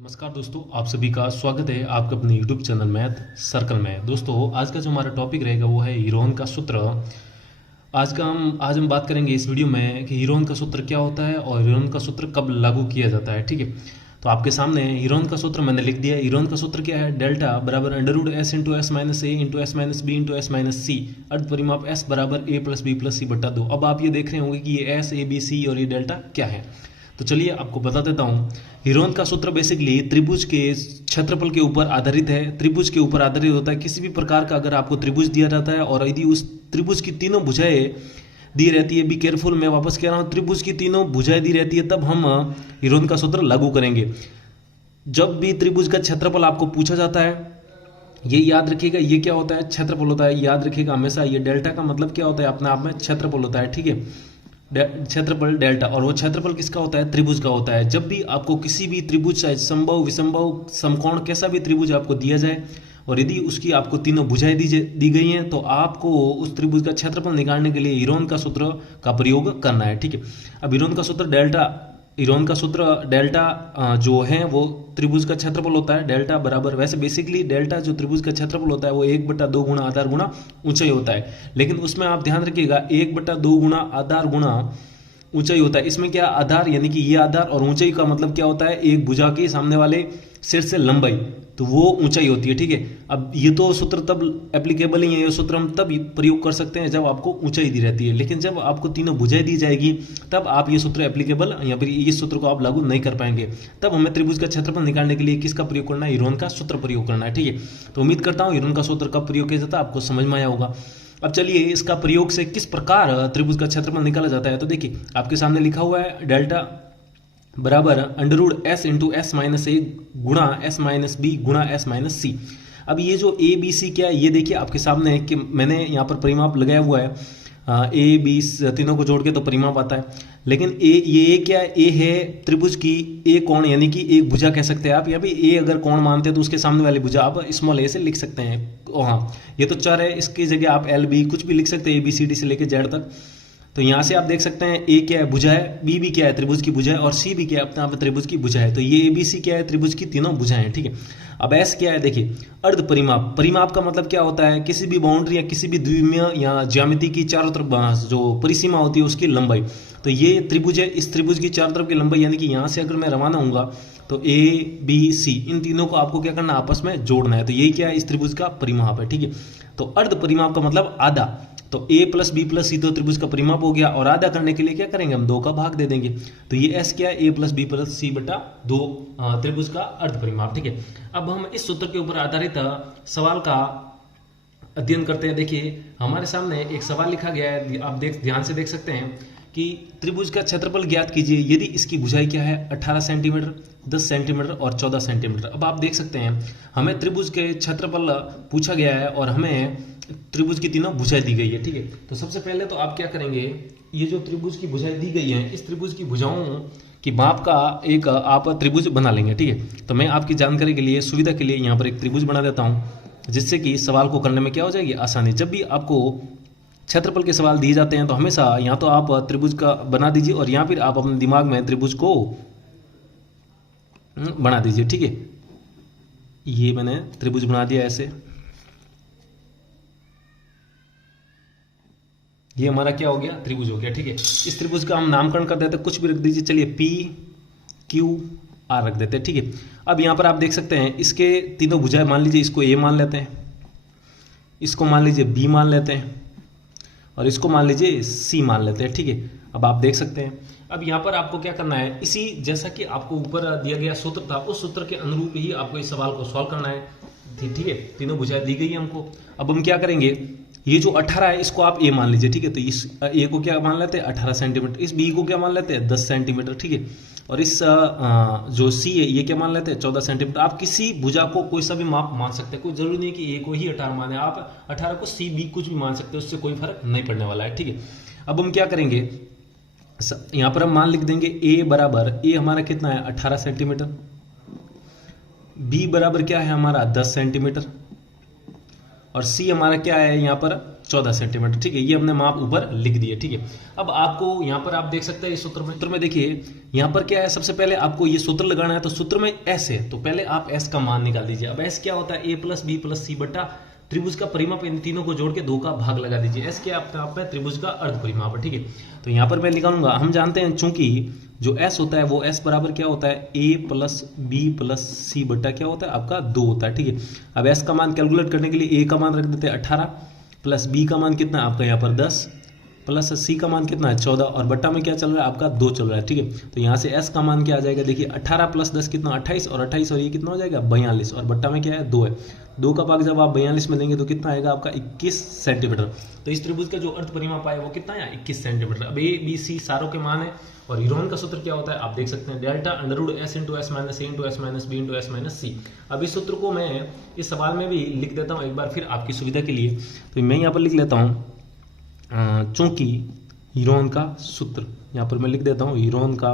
नमस्कार दोस्तों, आप सभी का स्वागत है आपके अपने YouTube चैनल मैथ सर्कल में। दोस्तों, आज का जो हमारा टॉपिक रहेगा वो है हीरोन का सूत्र। आज हम बात करेंगे इस वीडियो में कि हीरोन का सूत्र क्या होता है और हीरोन का सूत्र कब लागू किया जाता है। ठीक है, तो आपके सामने हीरोन का सूत्र मैंने लिख दिया है। हीरोन का सूत्र क्या है? डेल्टा बराबर under S into S minus A into S minus B into S minus C, अर्ध परिमाप एस बराबर A plus B plus C बटा 2। अब आप ये देख रहे होंगे कि ये एस ए बी सी और ये डेल्टा क्या है। तो चलिए आपको बता देता हूँ। हीरोन का सूत्र बेसिकली त्रिभुज के क्षेत्रफल के ऊपर आधारित है। त्रिभुज के ऊपर आधारित होता है। किसी भी प्रकार का अगर आपको त्रिभुज दिया जाता है और यदि उस त्रिभुज की तीनों भुजाएं दी रहती है, बी केयरफुल, मैं वापस कह रहा हूँ, त्रिभुज की तीनों भुजाएं दी रहती है, तब हम हीरोन का सूत्र लागू करेंगे। जब भी त्रिभुज का क्षेत्रफल आपको पूछा जाता है, ये याद रखिएगा, ये क्या होता है? क्षेत्रफल होता है। याद रखिएगा हमेशा, ये डेल्टा का मतलब क्या होता है? अपने आप में क्षेत्रफल होता है। ठीक है, क्षेत्रफल डेल्टा, और वो क्षेत्रफल किसका होता है? त्रिभुज का होता है। जब भी आपको किसी भी त्रिभुज, चाहे समबाहु, विषमबाहु, समकोण, कैसा भी त्रिभुज आपको दिया जाए और यदि उसकी आपको तीनों भुजाएं दी गई हैं, तो आपको उस त्रिभुज का क्षेत्रफल निकालने के लिए हीरोन का सूत्र का प्रयोग करना है। ठीक है, अब हीरोन का सूत्र डेल्टा जो है वो त्रिभुज का क्षेत्रफल होता है। डेल्टा बराबर, वैसे बेसिकली डेल्टा जो त्रिभुज का क्षेत्रफल होता है वो 1/2 गुणा आधार गुणा ऊंचाई होता है। लेकिन उसमें आप ध्यान रखिएगा 1/2 गुणा आधार गुणा ऊंचाई होता है। इसमें क्या आधार, यानी कि ये आधार, और ऊंचाई का मतलब क्या होता है? एक भुजा के सामने वाले सिर से लंबाई, तो वो ऊंचाई होती है। ठीक है, अब ये तो सूत्र तब एप्लीकेबल ही है, ये सूत्र हम तब प्रयोग कर सकते हैं जब आपको ऊंचाई दी रहती है। लेकिन जब आपको तीनों भुजाएं दी जाएगी तब आप ये सूत्र एप्लीकेबल या फिर इस सूत्र को आप लागू नहीं कर पाएंगे। तब हमें त्रिभुज का क्षेत्रफल निकालने के लिए किसका प्रयोग करना है? हीरोन का सूत्र प्रयोग करना है। ठीक है, तो उम्मीद करता हूँ हीरोन का सूत्र कब प्रयोग किया जाता है आपको समझ में आया होगा। अब चलिए इसका प्रयोग से किस प्रकार त्रिभुज का क्षेत्रफल निकाला जाता है। तो देखिए आपके सामने लिखा हुआ है डेल्टा बराबर under S into S minus A गुणा एस माइनस बी गुणा एस माइनस सी। अब ये जो ए बी सी क्या है, ये देखिए आपके सामने है कि मैंने यहाँ पर परिमाप लगाया हुआ है। ए बी तीनों को जोड़ के तो परिमाप आता है। लेकिन ये क्या है? ए है त्रिभुज की ए कोण, यानी कि एक भुजा कह सकते हैं आप। या भी ए अगर कोण मानते हैं तो उसके सामने वाली भुजा आप स्मॉल ए से लिख सकते हैं। हाँ, ये तो चर है, इसकी जगह आप एल बी कुछ भी लिख सकते हैं, ए बी सी डी से लेकर जेड तक। तो यहाँ से आप देख सकते हैं ए क्या है? भुजा है। बी भी क्या है? त्रिभुज की भुजा है। और सी भी क्या है? अपने आप में त्रिभुज की भुजा है। तो ये ए बी सी क्या है? त्रिभुज की तीनों भुजाएं हैं। ठीक है, अब एस क्या है? देखिए अर्ध परिमाप। परिमाप का मतलब क्या होता है? किसी भी बाउंड्री या किसी भी द्विमीय या ज्यामिति की चारों तरफ जो परिसीमा होती है उसकी लंबाई। तो ये त्रिभुज है, इस त्रिभुज की चारों तरफ की लंबाई, यानी कि यहाँ से अगर मैं रवाना हूँगा तो ए बी सी, इन तीनों को आपको क्या करना? आपस में जोड़ना है। तो यही क्या है? इस त्रिभुज का परिमाप है। ठीक है, तो अर्ध परिमाप का मतलब आधा। तो a प्लस बी प्लस सी तो त्रिभुज का परिमाप हो गया, और आधा करने के लिए क्या करेंगे? हम 2 का भाग दे देंगे। तो ये s क्या है? a plus B plus C बटा 2 त्रिभुज का अर्ध परिमाप। ठीक है, अब हम इस सूत्र के ऊपर आधारित सवाल का अध्ययन करते हैं। देखिए हमारे सामने एक सवाल लिखा गया है, आप ध्यान से देख सकते हैं कि त्रिभुज का क्षेत्रफल ज्ञात कीजिए यदि इसकी भुजाई क्या है? 18 सेंटीमीटर, 10 सेंटीमीटर और 14 सेंटीमीटर। अब आप देख सकते हैं हमें त्रिभुज के क्षेत्रफल पूछा गया है और हमें त्रिभुज की तीनों भुजाएं दी गई है। ठीक है, तो सबसे पहले तो आप क्या करेंगे? ये जो त्रिभुज की भुजाएं दी गई हैं, इस त्रिभुज की भुजाओं की माप का एक आप त्रिभुज बना लेंगे। ठीक है, तो मैं आपकी जानकारी के लिए, सुविधा के लिए यहाँ पर एक त्रिभुज बना देता हूँ, जिससे कि सवाल को करने में क्या हो जाएगी? आसानी। जब भी आपको क्षेत्रफल के सवाल दिए जाते हैं तो हमेशा या तो आप त्रिभुज का बना दीजिए और या फिर आप अपने दिमाग में त्रिभुज को बना दीजिए। ठीक है, ये मैंने त्रिभुज बना दिया ऐसे। ये हमारा क्या हो गया? त्रिभुज हो गया। ठीक है, इस त्रिभुज का हम नामकरण कर देते हैं, कुछ भी रख दीजिए। चलिए पी क्यू आर रख देते हैं। ठीक है, अब यहाँ पर आप देख सकते हैं इसके तीनों भुजाएं, मान लीजिए इसको ए मान लेते हैं, इसको मान लीजिए बी मान लेते हैं, और इसको मान लीजिए सी मान लेते हैं। ठीक है, अब आप देख सकते हैं। अब यहाँ पर आपको क्या करना है? इसी जैसा कि आपको ऊपर दिया गया सूत्र था, उस सूत्र के अनुरूप ही आपको इस सवाल को सॉल्व करना है। ठीक है, तीनों भुजाएं दी गई है हमको। अब हम क्या करेंगे? ये जो 18 है इसको आप ए मान लीजिए। ठीक है, तो इस ए को क्या मान लेते हैं? 18 सेंटीमीटर। इस बी को क्या मान लेते हैं? 10 सेंटीमीटर। ठीक है, और इस जो सी है ये क्या मान लेते हैं? 14 सेंटीमीटर। आप किसी भुजा को कोई सा भी माप मान सकते हैं, कोई जरूरी नहीं कि ए को ही 18 माने, आप 18 को सी बी कुछ भी मान सकते हैं, उससे कोई फर्क नहीं पड़ने वाला है। ठीक है, अब हम क्या करेंगे? यहाँ पर हम मान लिख देंगे ए बराबर, ए हमारा कितना है? 18 सेंटीमीटर। बी बराबर क्या है हमारा? 10 सेंटीमीटर। और सी हमारा क्या है यहाँ पर? 14 सेंटीमीटर, ठीक है। ये हमने माप ऊपर लिख दिए, ठीक है। अब आपको यहाँ पर आप देख सकते हैं इस सूत्र में देखिए यहाँ पर क्या है, सबसे पहले आपको ये सूत्र लगाना है। तो सूत्र में एस है, तो पहले आप एस का मान निकाल दीजिए। अब एस क्या होता है, ए प्लस बी प्लस सी बटा त्रिभुज का परिमाप, इन तीनों को जोड़ के 2 का भाग लगा दीजिए। एस क्या अपने आप में त्रिभुज का अर्ध परिमाप है, ठीक है। तो यहाँ पर मैं निकालूंगा, हम जानते हैं चूंकि जो एस होता है वो एस बराबर क्या होता है, ए प्लस बी प्लस सी बटा क्या होता है आपका 2 होता है, ठीक है। अब एस का मान कैलकुलेट करने के लिए ए का मान रख देते हैं 18 प्लस बी का मान कितना है आपका यहाँ पर 10 प्लस सी का मान कितना है 14 और बट्टा में क्या चल रहा है आपका 2 चल रहा है, ठीक है। तो यहाँ से एस का मान क्या आ जाएगा, देखिए 18 प्लस 10 कितना 28 और 28 और ये कितना हो जाएगा 42 और बट्टा में क्या है 2 है। 2 का भाग जब आप 42 में देंगे तो कितना आएगा आपका 21 सेंटीमीटर। तो इस त्रिभुज का जो अर्ध परिमाप आया वो कितना है 21 सेंटीमीटर। अब ए बी सी सारों के मान है और हीरोन का सूत्र क्या होता है आप देख सकते हैं, delta under root S into S minus A into S minus B into S minus C. अब इस सूत्र को मैं इस सवाल में भी लिख देता हूँ एक बार फिर आपकी सुविधा के लिए। तो मैं यहाँ पर लिख लेता हूँ चूंकि हीरोन का सूत्र, यहाँ पर मैं लिख देता हूँ हीरोन का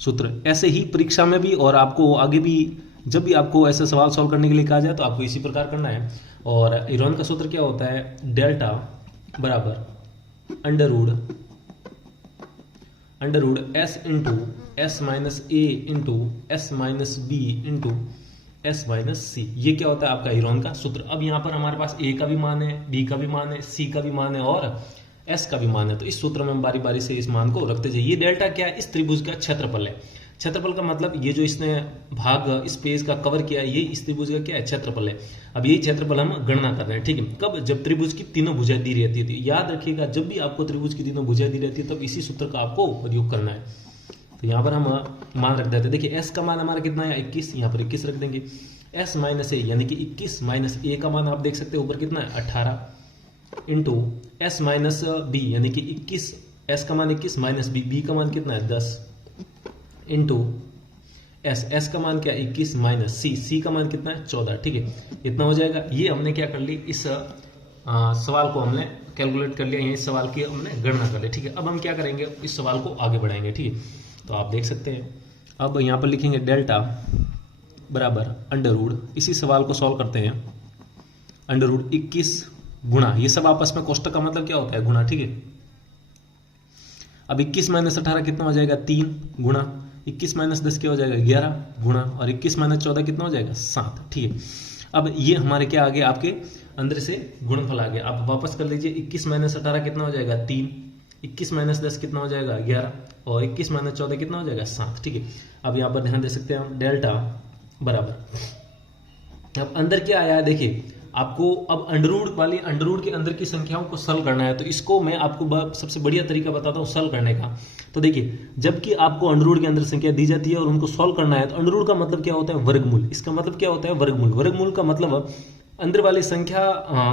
सूत्र। ऐसे ही परीक्षा में भी और आपको आगे भी जब भी आपको ऐसे सवाल सॉल्व करने के लिए कहा जाए तो आपको इसी प्रकार करना है। और हीरोन का सूत्र क्या होता है, डेल्टा बराबर under root S into S minus A into S minus B into S minus C. ये क्या होता है आपका हीरोन का सूत्र। अब यहाँ पर हमारे पास ए का भी मान है, बी का भी मान है, सी का भी मान है और एस का भी मान है। तो इस सूत्र में हम बारी बारी से इस मान को रखते जाइए। ये डेल्टा क्या है, इस त्रिभुज का क्षेत्रफल है। क्षेत्रफल का मतलब ये जो इसने भाग इस पेज का कवर किया है ये इस त्रिभुज का क्या है क्षेत्रफल है। अब यही क्षेत्रफल हम गणना कर रहे हैं, ठीक है। कब, जब त्रिभुज की तीनों भुजाएं दी रहती थी। याद रखिएगा जब भी आपको त्रिभुज की तीनों भुजाएं दी रहती है तब इसी सूत्र का आपको प्रयोग करना है। तो यहाँ पर हम मान रख देते हैं। देखिए एस का मान हमारा कितना है 21, यहाँ पर 21 रख देंगे। एस माइनस ए यानी कि 21 माइनस ए का मान आप देख सकते हैं ऊपर कितना है 18 इंटू एस माइनस बी यानी कि 21, एस का मान 21 माइनस बी, बी का मान कितना है 10 इंटू एस, एस का मान क्या 21 माइनस सी, सी का मान कितना है 14, ठीक है। इतना हो जाएगा। ये हमने क्या कर ली, इस सवाल को हमने कैलकुलेट कर लिया, इस सवाल की हमने गणना कर ली, ठीक है। अब हम क्या करेंगे, इस सवाल को आगे बढ़ाएंगे, ठीक है। तो आप देख सकते हैं अब यहाँ पर लिखेंगे डेल्टा बराबर अंडर रूट, इसी सवाल को सॉल्व करते हैं, अंडर रूट 21 गुणा, ये सब आपस में कोष्टक का मतलब क्या होता है गुणा, ठीक है। अब 21 माइनस 18 कितना हो जाएगा 3 गुणा, 21 माइनस 10 क्या हो जाएगा 11 गुणा और 21 माइनस 14 कितना हो जाएगा 7, ठीक है। अब ये हमारे क्या आ गया, आपके अंदर से गुणनफल आ गया। आप वापस कर लीजिए, 21 माइनस 18 कितना हो जाएगा 3, 21 माइनस 10 कितना हो जाएगा 11 और 21 माइनस 14 कितना हो जाएगा 7, ठीक है। अब यहाँ पर ध्यान दे सकते हैं हम डेल्टा बराबर, अब अंदर क्या आया है देखिए, आपको अब अंडरवुड के अंदर की संख्याओं को सॉल्व करना है। तो इसको मैं आपको सबसे बढ़िया तरीका बताता हूँ सॉल्व करने का। तो देखिए जबकि आपको अंडरवुड के अंदर संख्या दी जाती है और उनको सॉल्व करना है तो अंडरवुड का मतलब क्या होता है वर्गमूल। इसका मतलब क्या होता है वर्गमूल। वर्गमूल का मतलब अंदर वाली संख्या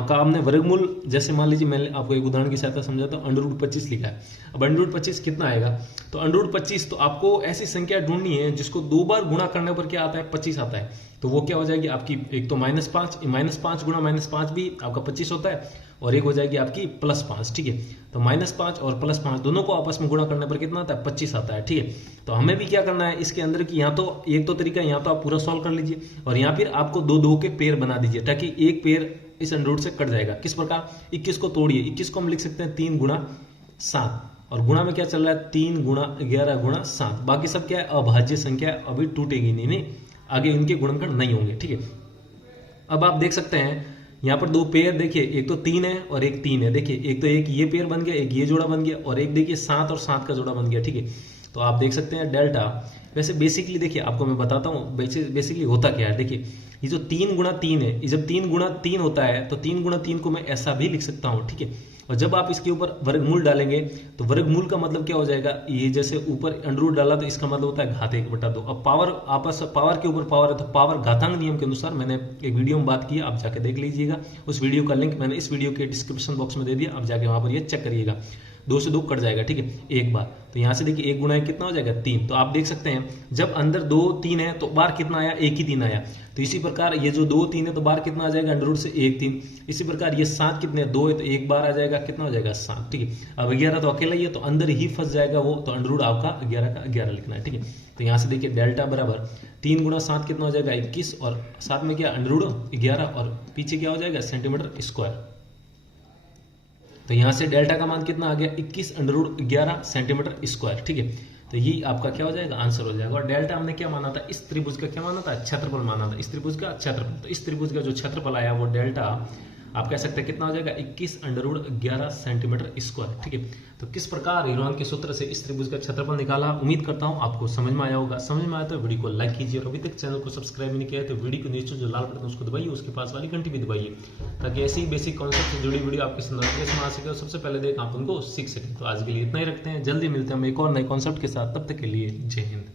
का हमने वर्गमूल, जैसे मान लीजिए मैं आपको एक उदाहरण की सहायता समझाता हूँ, अंडरवुड 25 लिखा है। अब अंडरवुड 25 कितना आएगा, तो अंडरवुड 25, तो आपको ऐसी संख्या ढूंढनी है जिसको 2 बार गुणा करने पर क्या आता है 25 आता है। तो वो क्या हो जाएगी आपकी, एक तो -5 गुणा -5 भी आपका 25 होता है और एक हो जाएगी आपकी +5, ठीक है। तो -5 और +5 दोनों को आपस में गुणा करने पर कितना आता है 25 आता है, ठीक है। तो हमें भी क्या करना है इसके अंदर की, यहाँ तो एक तो तरीका, यहाँ तो आप पूरा सॉल्व कर लीजिए और यहाँ फिर आपको 2 के पेयर बना दीजिए ताकि एक पेयर इस अंडरवुड से कट जाएगा। किस प्रकार, 21 को तोड़िए, 21 को हम लिख सकते हैं 3 गुणा 7 और गुणा में क्या चल रहा है 3 गुणा 11 गुणा 7। बाकी सब क्या है अभाज्य संख्या, अभी टूटेगी नहीं, आगे इनके गुणनखंड नहीं होंगे, ठीक है। अब आप देख सकते हैं यहाँ पर 2 पेयर, देखिए एक तो 3 है और एक 3 है। देखिए एक तो एक ये पेयर बन गया, एक ये जोड़ा बन गया और एक देखिए 7 और 7 का जोड़ा बन गया, ठीक है। तो आप देख सकते हैं डेल्टा, वैसे बेसिकली देखिए आपको मैं बताता हूँ बेसिकली होता क्या है। देखिए ये जो 3 गुणा 3 है, जब 3 गुणा 3 होता है तो 3 गुणा 3 को मैं ऐसा भी लिख सकता हूँ, ठीक है। और जब आप इसके ऊपर वर्गमूल डालेंगे तो वर्गमूल का मतलब क्या हो जाएगा, ये जैसे ऊपर अंडरवुड डाला तो इसका मतलब होता है घात 1/2। अब पावर के ऊपर पावर है तो पावर घातांक नियम के अनुसार मैंने एक वीडियो में बात की, आप जाके देख लीजिएगा। उस वीडियो का लिंक मैंने इस वीडियो के डिस्क्रिप्शन बॉक्स में दे दिया, आप जाके वहां पर ये चेक करिएगा। 2 से 2 कट जाएगा, ठीक है, एक बार। तो यहाँ से देखिए 1 गुणा 1 कितना हो जाएगा 3। तो आप देख सकते हैं जब अंदर 2 3 है तो बार कितना आया, 1 ही 3 आया। तो इसी प्रकार ये जो 2 3 है तो बार कितना आ जाएगा अंडरवुड से 1 3। इसी प्रकार ये 7 कितने 2 है तो एक बार आ जाएगा, कितना हो जाएगा 7, ठीक है। अब 11 तो अकेला ही है तो अंदर ही फंस जाएगा वो, तो अंडरवुड आपका 11 का 11 लिखना है, ठीक है। तो यहाँ से देखिए डेल्टा बराबर 3 गुणा 7 कितना हो जाएगा 21 और 7 में क्या अंडरवुड 11 और पीछे क्या हो जाएगा सेंटीमीटर स्क्वायर। तो यहाँ से डेल्टा का मान कितना आ गया 21√11 सेंटीमीटर स्क्वायर। ठीक है, तो ये आपका क्या हो जाएगा, आंसर हो जाएगा। और डेल्टा हमने क्या माना था, इस त्रिभुज का क्या माना था, क्षेत्रफल माना था, इस त्रिभुज का क्षेत्रफल। तो इस त्रिभुज का जो क्षेत्रफल आया वो डेल्टा आप कह सकते हैं कितना हो जाएगा 21√11 सेंटीमीटर स्क्वायर। ठीक है, तो किस प्रकार हीरोन के सूत्र से इस त्रिभुज का क्षेत्रफल निकाला, उम्मीद करता हूं आपको समझ में आया होगा। समझ में आया तो वीडियो को लाइक कीजिए, और अभी तक चैनल को सब्सक्राइब नहीं किया है तो वीडियो को नीचे जो लाल बटन उसको दबाइए, उसके पास वाली घंटी भी दबाइए, ताकि ऐसी ही बेसिक कॉन्सेप्ट से जुड़ी वीडियो आपके नोटिफिकेशन आ सके और सबसे पहले देख आप उनको सीख सकें। तो आज के लिए इतना ही रखते हैं, जल्दी मिलते हैं हम एक और नए कॉन्सेप्ट के साथ, तब तक के लिए जय हिंद।